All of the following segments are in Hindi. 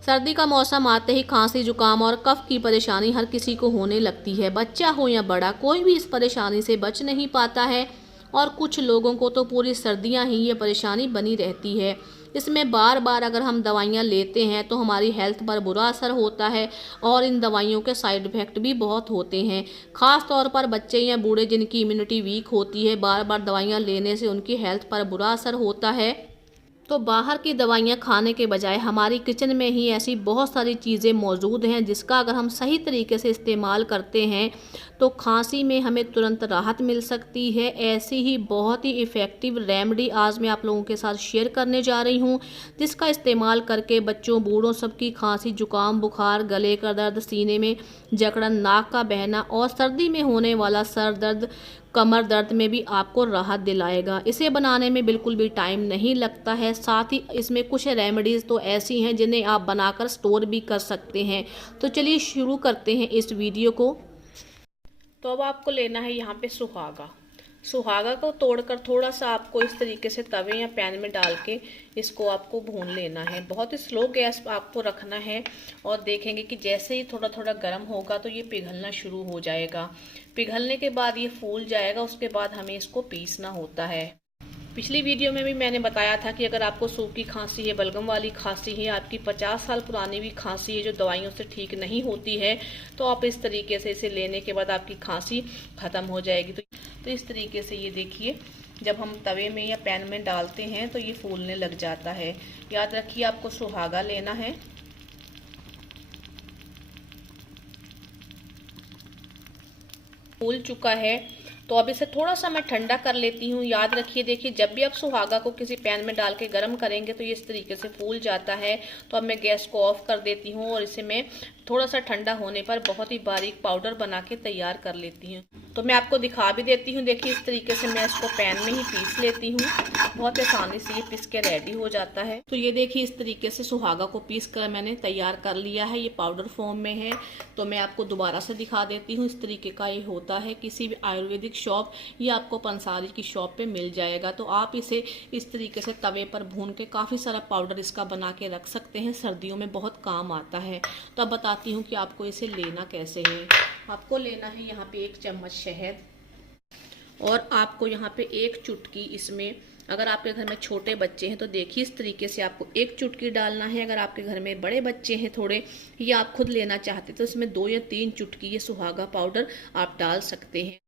सर्दी का मौसम आते ही खांसी, जुकाम और कफ की परेशानी हर किसी को होने लगती है। बच्चा हो या बड़ा, कोई भी इस परेशानी से बच नहीं पाता है और कुछ लोगों को तो पूरी सर्दियां ही ये परेशानी बनी रहती है। इसमें बार बार अगर हम दवाइयाँ लेते हैं तो हमारी हेल्थ पर बुरा असर होता है और इन दवाइयों के साइड इफ़ेक्ट भी बहुत होते हैं। ख़ास तौर पर बच्चे या बूढ़े जिनकी इम्यूनिटी वीक होती है, बार बार दवाइयाँ लेने से उनकी हेल्थ पर बुरा असर होता है। तो बाहर की दवाइयाँ खाने के बजाय हमारी किचन में ही ऐसी बहुत सारी चीज़ें मौजूद हैं जिसका अगर हम सही तरीके से इस्तेमाल करते हैं तो खांसी में हमें तुरंत राहत मिल सकती है। ऐसी ही बहुत ही इफ़ेक्टिव रेमेडी आज मैं आप लोगों के साथ शेयर करने जा रही हूँ, जिसका इस्तेमाल करके बच्चों, बूढ़ों सबकी खांसी, जुकाम, बुखार, गले का दर्द, सीने में जकड़न, नाक का बहना और सर्दी में होने वाला सर दर्द, कमर दर्द में भी आपको राहत दिलाएगा। इसे बनाने में बिल्कुल भी टाइम नहीं लगता है। साथ ही इसमें कुछ रेमेडीज़ तो ऐसी हैं जिन्हें आप बनाकर स्टोर भी कर सकते हैं। तो चलिए शुरू करते हैं इस वीडियो को। तो अब आपको लेना है यहाँ पे सुहागा। सुहागा को तोड़कर थोड़ा सा आपको इस तरीके से तवे या पैन में डाल के इसको आपको भून लेना है। बहुत ही स्लो गैस आपको रखना है और देखेंगे कि जैसे ही थोड़ा थोड़ा गर्म होगा तो ये पिघलना शुरू हो जाएगा। पिघलने के बाद ये फूल जाएगा, उसके बाद हमें इसको पीसना होता है। पिछली वीडियो में भी मैंने बताया था कि अगर आपको सूखी खांसी है, बलगम वाली खांसी है, आपकी 50 साल पुरानी भी खांसी है जो दवाइयों से ठीक नहीं होती है, तो आप इस तरीके से इसे लेने के बाद आपकी खांसी ख़त्म हो जाएगी। तो इस तरीके से ये देखिए, जब हम तवे में या पैन में डालते हैं तो ये फूलने लग जाता है। याद रखिए आपको सुहागा लेना है। फूल चुका है तो अब इसे थोड़ा सा मैं ठंडा कर लेती हूँ। याद रखिए, देखिए जब भी आप सुहागा को किसी पैन में डाल के गर्म करेंगे तो ये इस तरीके से फूल जाता है। तो अब मैं गैस को ऑफ कर देती हूँ और इसे मैं थोड़ा सा ठंडा होने पर बहुत ही बारीक पाउडर बना के तैयार कर लेती हूँ। तो मैं आपको दिखा भी देती हूँ। देखिए इस तरीके से मैं इसको पैन में ही पीस लेती हूँ। बहुत आसानी से ये पीस के रेडी हो जाता है। तो ये देखिए इस तरीके से सुहागा को पीस कर मैंने तैयार कर लिया है। ये पाउडर फॉर्म में है। तो मैं आपको दोबारा से दिखा देती हूँ। इस तरीके का ये होता है। किसी भी आयुर्वेदिक शॉप या आपको पंसारी की शॉप पे मिल जाएगा। तो आप इसे इस तरीके से तवे पर भून के काफ़ी सारा पाउडर इसका बना के रख सकते हैं। सर्दियों में बहुत काम आता है। तो अब बताती हूँ कि आपको इसे लेना कैसे है। आपको लेना है यहाँ पे 1 चम्मच शहद और आपको यहाँ पे 1 चुटकी इसमें, अगर आपके घर में छोटे बच्चे हैं तो देखिए इस तरीके से आपको 1 चुटकी डालना है। अगर आपके घर में बड़े बच्चे हैं थोड़े या आप खुद लेना चाहते तो इसमें 2 या 3 चुटकी ये सुहागा पाउडर आप डाल सकते हैं।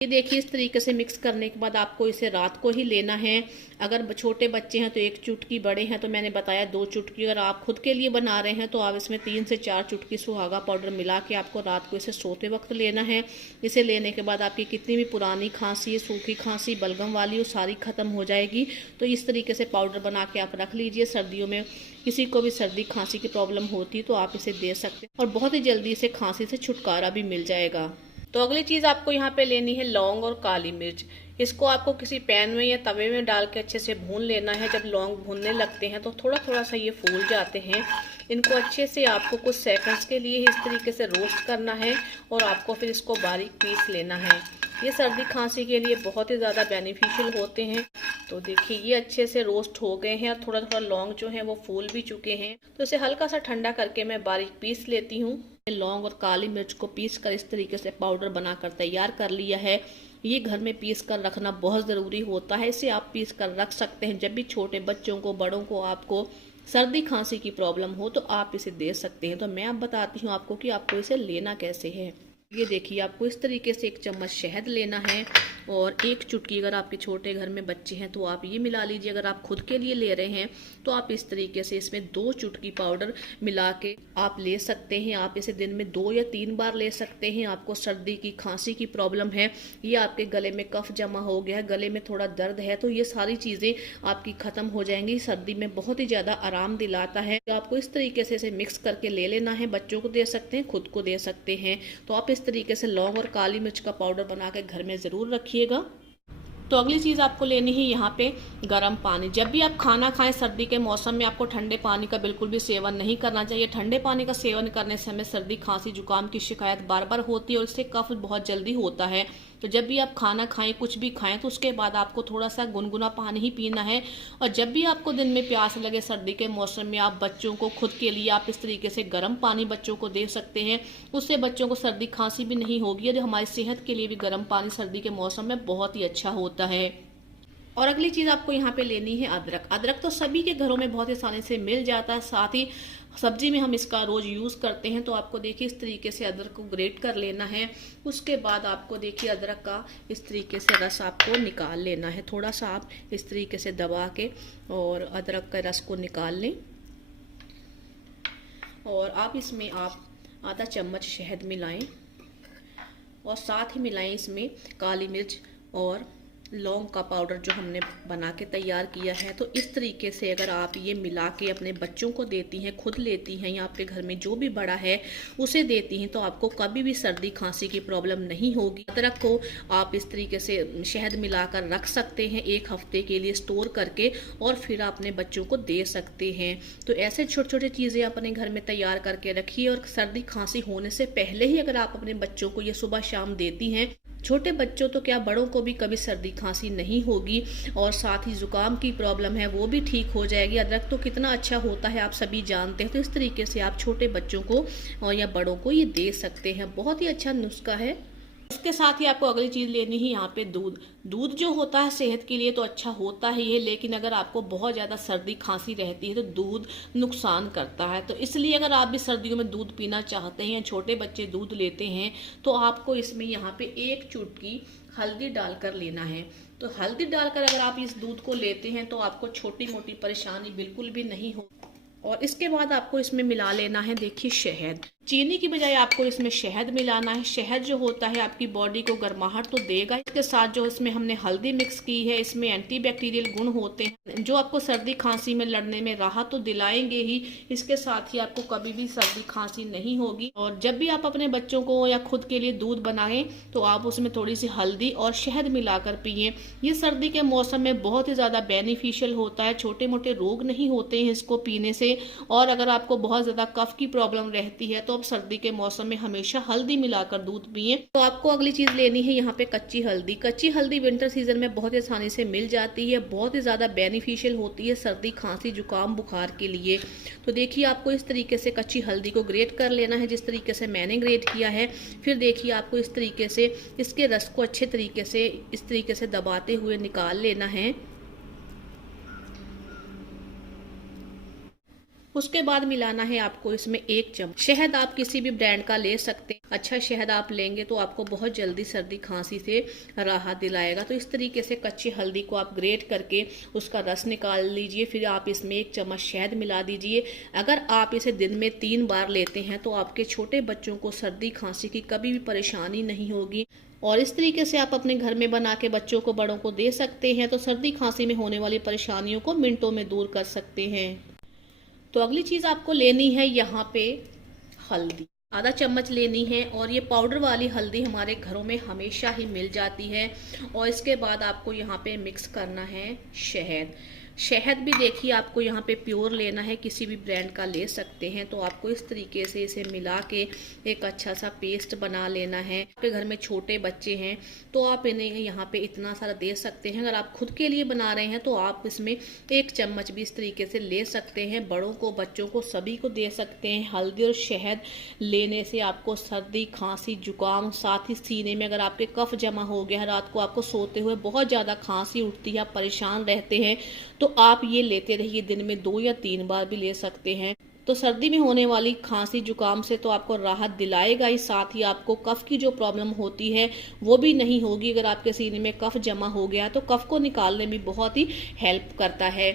ये देखिए इस तरीके से मिक्स करने के बाद आपको इसे रात को ही लेना है। अगर छोटे बच्चे हैं तो 1 चुटकी, बड़े हैं तो मैंने बताया 2 चुटकी। अगर आप खुद के लिए बना रहे हैं तो आप इसमें 3 से 4 चुटकी सुहागा पाउडर मिला के आपको रात को इसे सोते वक्त लेना है। इसे लेने के बाद आपकी कितनी भी पुरानी खांसी, सूखी खांसी, बलगम वाली वो सारी खत्म हो जाएगी। तो इस तरीके से पाउडर बना के आप रख लीजिए। सर्दियों में किसी को भी सर्दी खांसी की प्रॉब्लम होती है तो आप इसे दे सकते हैं और बहुत ही जल्दी से खांसी से छुटकारा भी मिल जाएगा। तो अगली चीज़ आपको यहाँ पे लेनी है लौंग और काली मिर्च। इसको आपको किसी पैन में या तवे में डाल के अच्छे से भून लेना है। जब लौंग भूनने लगते हैं तो थोड़ा थोड़ा सा ये फूल जाते हैं। इनको अच्छे से आपको कुछ सेकंड्स के लिए इस तरीके से रोस्ट करना है और आपको फिर इसको बारीक पीस लेना है। ये सर्दी खांसी के लिए बहुत ही ज़्यादा बेनिफिशियल होते हैं। तो देखिए ये अच्छे से रोस्ट हो गए हैं और थोड़ा थोड़ा लौंग जो है वो फूल भी चुके हैं। तो इसे हल्का सा ठंडा करके मैं बारीक पीस लेती हूँ। लौंग और काली मिर्च को पीस कर इस तरीके से पाउडर बनाकर तैयार कर लिया है। ये घर में पीस कर रखना बहुत ज़रूरी होता है। इसे आप पीस कर रख सकते हैं। जब भी छोटे बच्चों को, बड़ों को आपको सर्दी खांसी की प्रॉब्लम हो तो आप इसे दे सकते हैं। तो मैं अब बताती हूँ आपको कि आपको इसे लेना कैसे है। ये देखिए आपको इस तरीके से 1 चम्मच शहद लेना है और 1 चुटकी, अगर आपके छोटे घर में बच्चे हैं तो आप ये मिला लीजिए। अगर आप खुद के लिए ले रहे हैं तो आप इस तरीके से इसमें 2 चुटकी पाउडर मिला के आप ले सकते हैं। आप इसे दिन में 2 या 3 बार ले सकते हैं। आपको सर्दी की, खांसी की प्रॉब्लम है, ये आपके गले में कफ जमा हो गया है, गले में थोड़ा दर्द है, तो ये सारी चीज़ें आपकी ख़त्म हो जाएंगी। सर्दी में बहुत ही ज़्यादा आराम दिलाता है। तो आपको इस तरीके से इसे मिक्स करके ले लेना है। बच्चों को दे सकते हैं, खुद को दे सकते हैं। तो आप इस तरीके से लौंग और काली मिर्च का पाउडर बना के घर में ज़रूर रखिएगा। तो अगली चीज़ आपको लेनी है यहाँ पे गर्म पानी। जब भी आप खाना खाएं सर्दी के मौसम में आपको ठंडे पानी का बिल्कुल भी सेवन नहीं करना चाहिए। ठंडे पानी का सेवन करने से हमें सर्दी, खांसी, जुकाम की शिकायत बार बार होती है और इससे कफ बहुत जल्दी होता है। तो जब भी आप खाना खाएं, कुछ भी खाएं, तो उसके बाद आपको थोड़ा सा गुनगुना पानी ही पीना है। और जब भी आपको दिन में प्यास लगे सर्दी के मौसम में, आप बच्चों को, खुद के लिए आप इस तरीके से गर्म पानी बच्चों को दे सकते हैं। उससे बच्चों को सर्दी खांसी भी नहीं होगी और हमारी सेहत के लिए भी गर्म पानी सर्दी के मौसम में बहुत ही अच्छा होता है। और अगली चीज़ आपको यहाँ पे लेनी है अदरक। अदरक तो सभी के घरों में बहुत आसानी से मिल जाता है, साथ ही सब्जी में हम इसका रोज यूज़ करते हैं। तो आपको देखिए इस तरीके से अदरक को ग्रेट कर लेना है। उसके बाद आपको देखिए अदरक का इस तरीके से रस आपको निकाल लेना है। थोड़ा सा आप इस तरीके से दबा के और अदरक के रस को निकाल लें। और आप इसमें आप आधा चम्मच शहद मिलाएं और साथ ही मिलाएं इसमें काली मिर्च और लौंग का पाउडर जो हमने बना के तैयार किया है। तो इस तरीके से अगर आप ये मिला के अपने बच्चों को देती हैं, खुद लेती हैं या आपके घर में जो भी बड़ा है उसे देती हैं, तो आपको कभी भी सर्दी खांसी की प्रॉब्लम नहीं होगी। अदरक को आप इस तरीके से शहद मिलाकर रख सकते हैं 1 हफ्ते के लिए स्टोर करके, और फिर आप अपने बच्चों को दे सकते हैं। तो ऐसे छोटे छोटे चीज़ें अपने घर में तैयार करके रखिए। और सर्दी खांसी होने से पहले ही अगर आप अपने बच्चों को ये सुबह शाम देती हैं, छोटे बच्चों तो क्या बड़ों को भी कभी सर्दी खांसी नहीं होगी। और साथ ही जुकाम की प्रॉब्लम है वो भी ठीक हो जाएगी। अदरक तो कितना अच्छा होता है आप सभी जानते हैं। तो इस तरीके से आप छोटे बच्चों को और या बड़ों को ये दे सकते हैं। बहुत ही अच्छा नुस्खा है। इसके साथ ही आपको अगली चीज़ लेनी है यहाँ पे दूध। दूध जो होता है सेहत के लिए तो अच्छा होता ही है, लेकिन अगर आपको बहुत ज़्यादा सर्दी खांसी रहती है तो दूध नुकसान करता है। तो इसलिए अगर आप भी सर्दियों में दूध पीना चाहते हैं या छोटे बच्चे दूध लेते हैं, तो आपको इसमें यहाँ पे 1 चुटकी हल्दी डालकर लेना है। तो हल्दी डालकर अगर आप इस दूध को लेते हैं तो आपको छोटी मोटी परेशानी बिल्कुल भी नहीं हो। और इसके बाद आपको इसमें मिला लेना है देखिए शहद। चीनी की बजाय आपको इसमें शहद मिलाना है। शहद जो होता है आपकी बॉडी को गर्माहट तो देगा, इसके साथ जो इसमें हमने हल्दी मिक्स की है इसमें एंटीबैक्टीरियल गुण होते हैं जो आपको सर्दी खांसी में लड़ने में राहत तो दिलाएंगे ही। इसके साथ ही आपको कभी भी सर्दी खांसी नहीं होगी। और जब भी आप अपने बच्चों को या खुद के लिए दूध बनाएं तो आप उसमें थोड़ी सी हल्दी और शहद मिलाकर पिए। ये सर्दी के मौसम में बहुत ही ज़्यादा बेनिफिशियल होता है। छोटे मोटे रोग नहीं होते हैं इसको पीने से। और अगर आपको बहुत ज़्यादा कफ की प्रॉब्लम रहती है तो सर्दी के मौसम में हमेशा हल्दी मिलाकर दूध पिए। तो आपको अगली चीज लेनी है यहाँ पे कच्ची हल्दी। कच्ची हल्दी विंटर सीजन में बहुत आसानी से मिल जाती है, बहुत ही ज्यादा बेनिफिशियल होती है सर्दी खांसी जुकाम बुखार के लिए। तो देखिए आपको इस तरीके से कच्ची हल्दी को ग्रेट कर लेना है जिस तरीके से मैंने ग्रेट किया है। फिर देखिए आपको इस तरीके से इसके रस को अच्छे तरीके से इस तरीके से दबाते हुए निकाल लेना है। उसके बाद मिलाना है आपको इसमें 1 चम्मच शहद। आप किसी भी ब्रांड का ले सकते हैं। अच्छा शहद आप लेंगे तो आपको बहुत जल्दी सर्दी खांसी से राहत दिलाएगा। तो इस तरीके से कच्ची हल्दी को आप ग्रेट करके उसका रस निकाल लीजिए। फिर आप इसमें 1 चम्मच शहद मिला दीजिए। अगर आप इसे दिन में 3 बार लेते हैं तो आपके छोटे बच्चों को सर्दी खांसी की कभी भी परेशानी नहीं होगी। और इस तरीके से आप अपने घर में बना के बच्चों को बड़ों को दे सकते हैं। तो सर्दी खांसी में होने वाली परेशानियों को मिनटों में दूर कर सकते हैं। तो अगली चीज आपको लेनी है यहाँ पे हल्दी। आधा चम्मच लेनी है और ये पाउडर वाली हल्दी हमारे घरों में हमेशा ही मिल जाती है। और इसके बाद आपको यहाँ पे मिक्स करना है शहद। शहद भी देखिए आपको यहाँ पे प्योर लेना है, किसी भी ब्रांड का ले सकते हैं। तो आपको इस तरीके से इसे मिला के एक अच्छा सा पेस्ट बना लेना है। आपके घर में छोटे बच्चे हैं तो आप इन्हें यहाँ पे इतना सारा दे सकते हैं। अगर आप खुद के लिए बना रहे हैं तो आप इसमें 1 चम्मच भी इस तरीके से ले सकते हैं। बड़ों को बच्चों को सभी को दे सकते हैं। हल्दी और शहद लेने से आपको सर्दी खांसी जुकाम, साथ ही सीने में अगर आपके कफ जमा हो गया, रात को आपको सोते हुए बहुत ज़्यादा खांसी उठती है, आप परेशान रहते हैं, तो आप ये लेते रहिए। दिन में 2 या 3 बार भी ले सकते हैं। तो सर्दी में होने वाली खांसी जुकाम से तो आपको राहत दिलाएगा ही, साथ ही आपको कफ की जो प्रॉब्लम होती है वो भी नहीं होगी। अगर आपके सीने में कफ जमा हो गया तो कफ को निकालने में बहुत ही हेल्प करता है।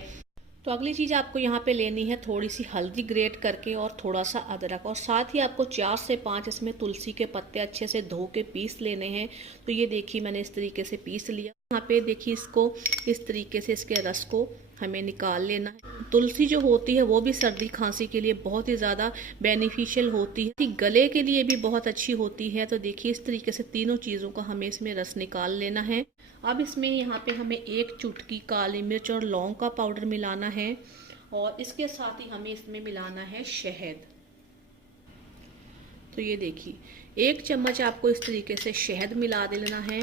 तो अगली चीज़ आपको यहाँ पे लेनी है थोड़ी सी हल्दी ग्रेट करके और थोड़ा सा अदरक, और साथ ही आपको 4 से 5 इसमें तुलसी के पत्ते अच्छे से धो के पीस लेने हैं। तो ये देखिए मैंने इस तरीके से पीस लिया। यहाँ पे देखिए इसको इस तरीके से इसके रस को हमें निकाल लेना है। तुलसी जो होती है वो भी सर्दी खांसी के लिए बहुत ही ज़्यादा बेनिफिशियल होती है, गले के लिए भी बहुत अच्छी होती है। तो देखिए इस तरीके से तीनों चीज़ों का हमें इसमें रस निकाल लेना है। अब इसमें यहाँ पे हमें 1 चुटकी काली मिर्च और लौंग का पाउडर मिलाना है और इसके साथ ही हमें इसमें मिलाना है शहद। तो ये देखिए 1 चम्मच आपको इस तरीके से शहद मिला देना है।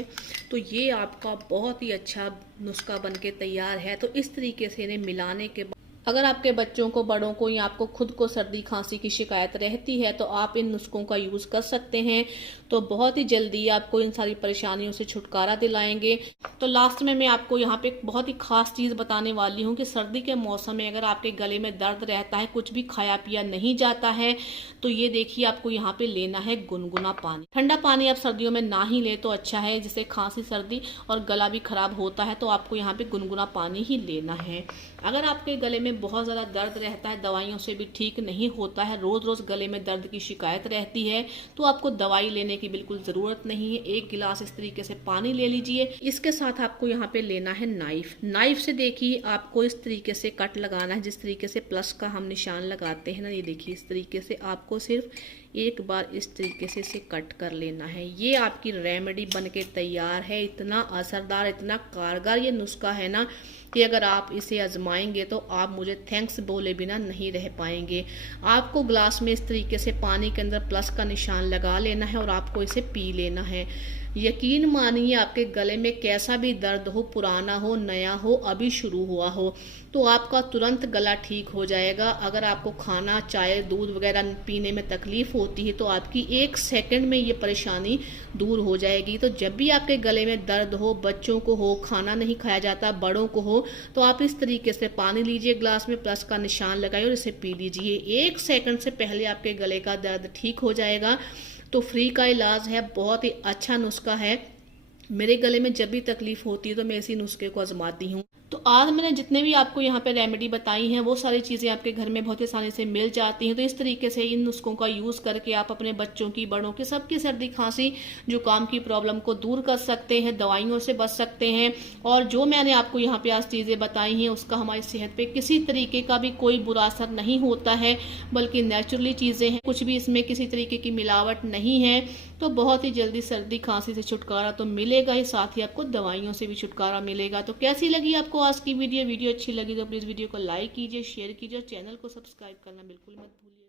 तो ये आपका बहुत ही अच्छा नुस्खा बनके तैयार है। तो इस तरीके से इन्हें मिलाने के बाद अगर आपके बच्चों को, बड़ों को या आपको खुद को सर्दी खांसी की शिकायत रहती है तो आप इन नुस्खों का यूज़ कर सकते हैं। तो बहुत ही जल्दी आपको इन सारी परेशानियों से छुटकारा दिलाएंगे। तो लास्ट में मैं आपको यहाँ पे एक बहुत ही खास चीज़ बताने वाली हूँ कि सर्दी के मौसम में अगर आपके गले में दर्द रहता है, कुछ भी खाया पिया नहीं जाता है, तो ये देखिए आपको यहाँ पे लेना है गुनगुना पानी। ठंडा पानी आप सर्दियों में ना ही ले तो अच्छा है, जिससे खांसी सर्दी और गला भी खराब होता है। तो आपको यहाँ पे गुनगुना पानी ही लेना है। अगर आपके गले में बहुत ज़्यादा दर्द रहता है, दवाइयों से भी ठीक नहीं होता है, रोज़ रोज़ गले में दर्द की शिकायत रहती है, तो आपको दवाई लेने की बिल्कुल ज़रूरत नहीं है। 1 गिलास इस तरीके से पानी ले लीजिए। इसके साथ आपको यहाँ पे लेना है नाइफ से देखिए आपको इस तरीके से कट लगाना है, जिस तरीके से प्लस का हम निशान लगाते हैं ना, ये देखिए इस तरीके से आपको सिर्फ एक बार इस तरीके से इसे कट कर लेना है। ये आपकी रेमेडी बनके तैयार है। इतना असरदार, इतना कारगर ये नुस्खा है ना कि अगर आप इसे आजमाएंगे तो आप मुझे थैंक्स बोले बिना नहीं रह पाएंगे। आपको ग्लास में इस तरीके से पानी के अंदर प्लस का निशान लगा लेना है और आपको इसे पी लेना है। यकीन मानिए आपके गले में कैसा भी दर्द हो, पुराना हो, नया हो, अभी शुरू हुआ हो, तो आपका तुरंत गला ठीक हो जाएगा। अगर आपको खाना, चाय, दूध वगैरह पीने में तकलीफ होती है तो आपकी 1 सेकंड में ये परेशानी दूर हो जाएगी। तो जब भी आपके गले में दर्द हो, बच्चों को हो, खाना नहीं खाया जाता, बड़ों को हो, तो आप इस तरीके से पानी लीजिए, ग्लास में प्लस का निशान लगाइए और इसे पी लीजिए। 1 सेकंड से पहले आपके गले का दर्द ठीक हो जाएगा। तो फ्री का इलाज है, बहुत ही अच्छा नुस्खा है। मेरे गले में जब भी तकलीफ होती है तो मैं इसी नुस्खे को आजमाती हूँ। तो आज मैंने जितने भी आपको यहाँ पे रेमेडी बताई हैं वो सारी चीज़ें आपके घर में बहुत आसानी से मिल जाती हैं। तो इस तरीके से इन नुस्खों का यूज़ करके आप अपने बच्चों की, बड़ों की, सबकी सर्दी खांसी जुकाम की प्रॉब्लम को दूर कर सकते हैं, दवाइयों से बच सकते हैं। और जो मैंने आपको यहाँ पे आज चीज़ें बताई हैं उसका हमारी सेहत पे किसी तरीके का भी कोई बुरा असर नहीं होता है, बल्कि नेचुरली चीज़ें हैं, कुछ भी इसमें किसी तरीके की मिलावट नहीं है। तो बहुत ही जल्दी सर्दी खांसी से छुटकारा तो मिलेगा ही, साथ ही आपको दवाइयों से भी छुटकारा मिलेगा। तो कैसी लगी आपको आज की वीडियो अच्छी लगी तो प्लीज़ वीडियो को लाइक कीजिए, शेयर कीजिए और चैनल को सब्सक्राइब करना बिल्कुल मत भूलिए।